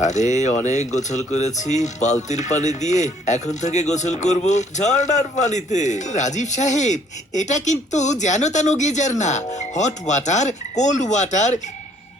আরে অনেক গোসল করেছি। বালতির পানি দিয়ে এখন থেকে গোসল করব ঝর্ণার পানিতে। রাজীব সাহেব এটা কিন্তু যেন তেন গিজার না। Hot water cold water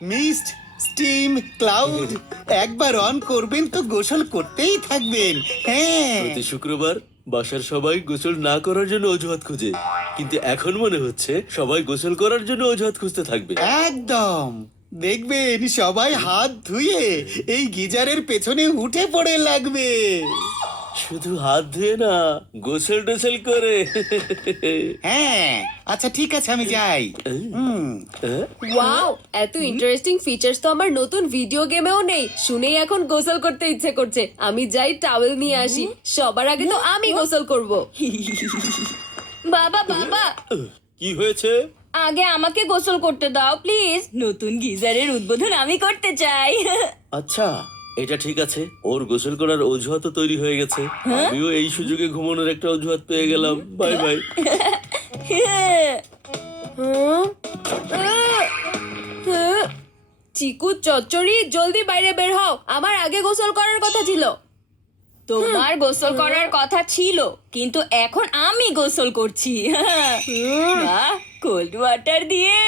mist steam cloud একবার অন করবেন তো গোসল করতেই থাকবেন। হ্যাঁ। প্রতি শুক্রবার বাসার সবাই গোসল না করার জন্য অজুহাত খুঁজে। কিন্তু এখন মনে হচ্ছে সবাই গোসল করার জন্য অজুহাত খুঁজতে থাকবে। একদম। দেখবেন সবাই হাত ধুয়ে এই গিজারের পেছনে উঠে পড়ে লাগবে। শুধু হাত ধুয়ে না গোসল টোসল করে। হ্যাঁ আচ্ছা ঠিক আছে আমি যাই। হুম? ওয়াও এত ইন্টারেস্টিং ফিচার্স তো আমার নতুন ভিডিও গেমেও নেই। শুনেই এখন গোসল করতে ইচ্ছে করছে। আমি যাই টাওয়েল নিয়ে আসি। সবার আগে তো আমি গোসল করব। বাবা বাবা! কি হয়েছে? আগে আমাকে গোসল করতে দাও প্লিজ নতুন গিজারের উদ্বোধন আমি করতে চাই। আচ্ছা এটা ঠিক আছে। ওর গোসল করার অজুহাত তৈরি হয়ে গেছে। আমিও এই সুযোগে ঘুমানোর একটা অজুহাত পেয়ে গেলাম। Bye bye. চিকু চচ্চড়ি জলদি বাইরে বের হও। আমার আগে গোসল করার কথা ছিল। তোমার গোসল করার কথা ছিল কিন্তু এখন আমি গোসল করছি। কোল্ড ওয়াটার দিয়ে।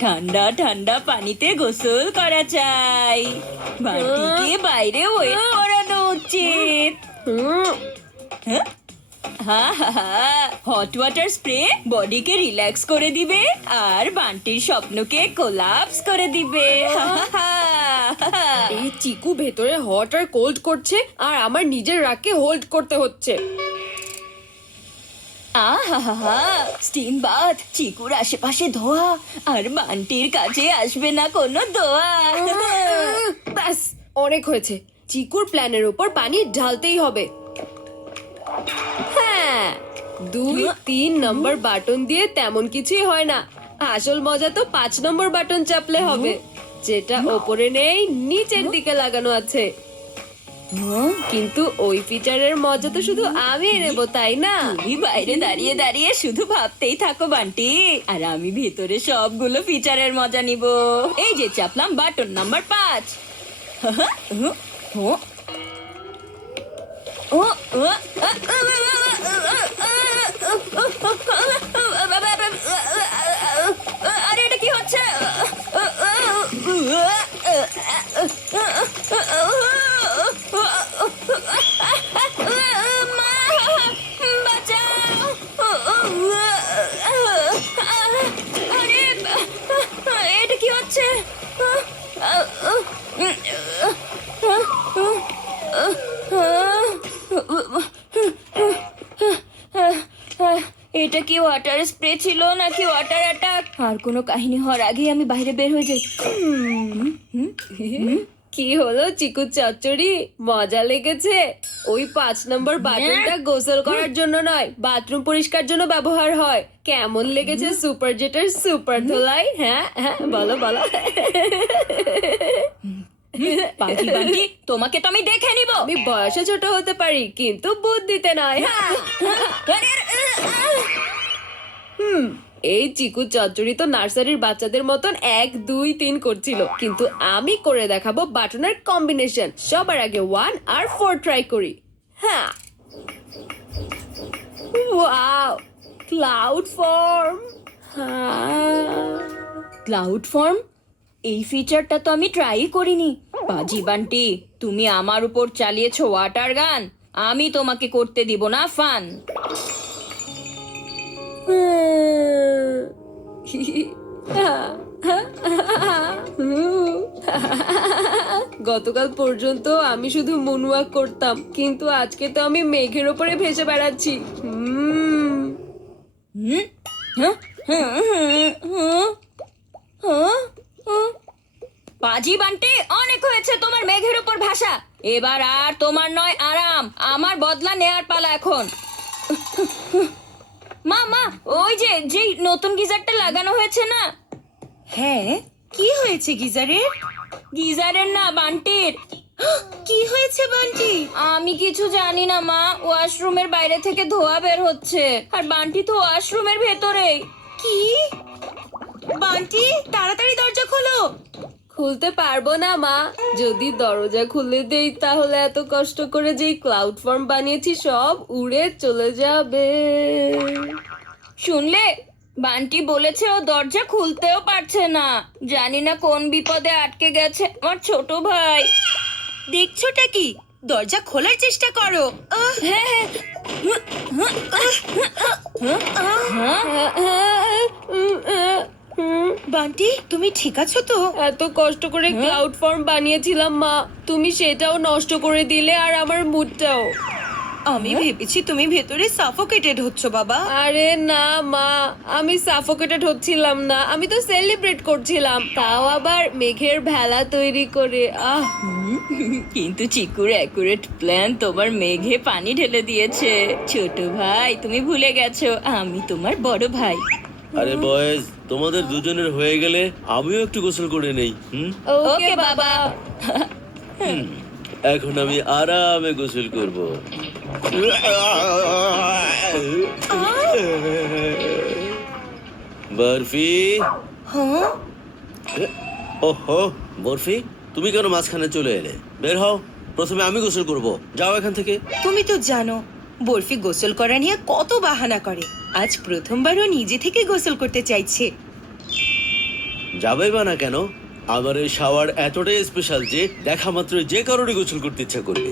ঠান্ডা ঠান্ডা পানিতে গোসল করা চাই। বাটিকে বাইরে ওয়েট করানো উচিত। হট ওয়াটার স্প্রে বডিকে রিল্যাক্স করে দিবে আর বান্টির স্বপ্নকে কোলাপস করে দিবে। এই চিকু ভেতরে হট আর কোল্ড করছে আর আমার নিজের রাগকে হোল্ড করতে হচ্ছে। আহা স্টিম বাথ চিকুর আশেপাশে ধোয়া আর বান্টির কাছে আসবে না কোনো দোয়া। ব্যাস অনেক হয়েছে। চিকুর প্ল্যানের উপর পানি ঢালতেই হবে। দুই তিন নম্বর বাটন দিয়ে তেমন কিছুই হয় না আসল মজা তো পাঁচ নম্বর বাটন চাপলে হবে যেটা ওপরে নেই নিচের দিকে লাগানো আছে কিন্তু ওই ফিচারের মজা তো শুধু আমি নেব তাই না তুমি বাইরে দাঁড়িয়ে দাঁড়িয়ে শুধু ভাবতেই থাকো বান্টি আর আমি ভেতরে সবগুলো ফিচারের মজা নিব এই যে চাপলাম বাটন নাম্বার পাঁচ ও, ও, ও, আরে এটা কি হচ্ছে? এটা কি হচ্ছে? ওয়াটার স্প্রে ছিল নাকি ওয়াটার অ্যাটাক আর কোনো কাহিনী হওয়ার আগেই আমি বাইরে বের হয়ে যাই। কি হলো চিকু চচ্চড়ি? মজা লেগেছে। ওই পাঁচ নম্বর বাটনটা গোসল করার জন্য নয় বাথরুম পরিষ্কার জন্য ব্যবহার হয়। কেমন লেগেছে সুপার জেটের সুপার ধোলাই? হ্যাঁ হ্যাঁ বলো বলো। পাখি পাখি তোমাকে তো আমি দেখে নিব। আমি বয়সে ছোট হতে পারি কিন্তু বুদ্ধিতে নয়। হ্যাঁ। এই চিকু চচ্চড়ি তো নার্সারির বাচ্চাদের মতন এক, দুই, তিন করছিল। কিন্তু আমি করে দেখাবো বাটনের কম্বিনেশন। সবার আগে ওয়ান আর ফোর ট্রাই করি। হ্যাঁ। Wow, cloud form. Cloud form? এই ফিচারটা তো আমি ট্রাই করিনি। বাজি বান্টি, তুমি আমার উপর চালিয়েছো ওয়াটার গান। আমি তোমাকে করতে দিব না ফান। গতকাল পর্যন্ত আমি শুধু মনুয়াক করতাম, কিন্তু আজকে তো আমি মেঘের ওপরে ভেসে বেড়াচ্ছি। বাজি বান্টি, অনেক হয়েছে তোমার মেঘের উপর ভাষা এবার আর তোমার নয়, আরাম। আমার বদলা নেয়ার পালা এখন। মা ওই যে যে নতুন গিজারটা লাগানো হয়েছে না? হ্যাঁ কি হয়েছে গিজারের? গিজারের না বান্টির। কি হয়েছে বান্টি? আমি কিছু জানি না মা। ওয়াশরুমের বাইরে থেকে ধোয়া বের হচ্ছে। আর বান্টি তো ওয়াশরুমের ভেতরেই কি? বান্টি তাড়াতাড়ি দরজা খোলো। খুলতে পারব না মা। যদি দরজা খুলে দেই তাহলে এত কষ্ট করে যেই ক্লাউড ফর্ম বানিয়েছি সব উড়ে চলে যাবে। শুনলে? বান্টি বলেছে ও দরজা খুলতেও পারছে না। জানি না কোন বিপদে আটকে গেছে আমার ছোট ভাই। দেখছোটা কি? দরজা খোলার চেষ্টা করো। আহ, বান্টি তুমি ঠিক আছো তো? এত কষ্ট করে ক্লাউড ফর্ম বানিয়েছিলাম মা। তুমি সেটাও নষ্ট করে দিলে আর আমার মুডটাও। আমি ভেবেছি তুমি ভেতরে সাফোকেটেড হচ্ছ বাবা। আরে না মা আমি সাফোকেটেড হচ্ছিলাম না। আমি তো সেলিব্রেট করছিলাম। তাও আবার মেঘের ভেলা তৈরি করে। আহ কিন্তু চিকুর অ্যাকুরেট প্ল্যান তোমার মেঘে পানি ঢেলে দিয়েছে। ছোট ভাই তুমি ভুলে গেছো আমি তোমার বড় ভাই। আরে বয়েজ তোমাদের দুজনের হয়ে গেলে আমিও একটু গোসল করে নেই হুম? ওকে বাবা। এখন আমি আরামে গোসল করব। বরফি? হ্যাঁ? ওহো বরফি তুমি কেন মাঝখানে চলে এলে? বের হও প্রথমে আমি গোসল করব। যাও এখান থেকে। তুমি তো জানো বরফি গোসল করা নিয়ে কত বাহানা করে। আজ প্রথমবারও নিজে থেকে গোসল করতে চাইছে। যাবে বা না কেন? আমার এই শাওয়ার এতটাই স্পেশাল যে দেখা মাত্র যে কারণে গোসল করতে ইচ্ছা করবে।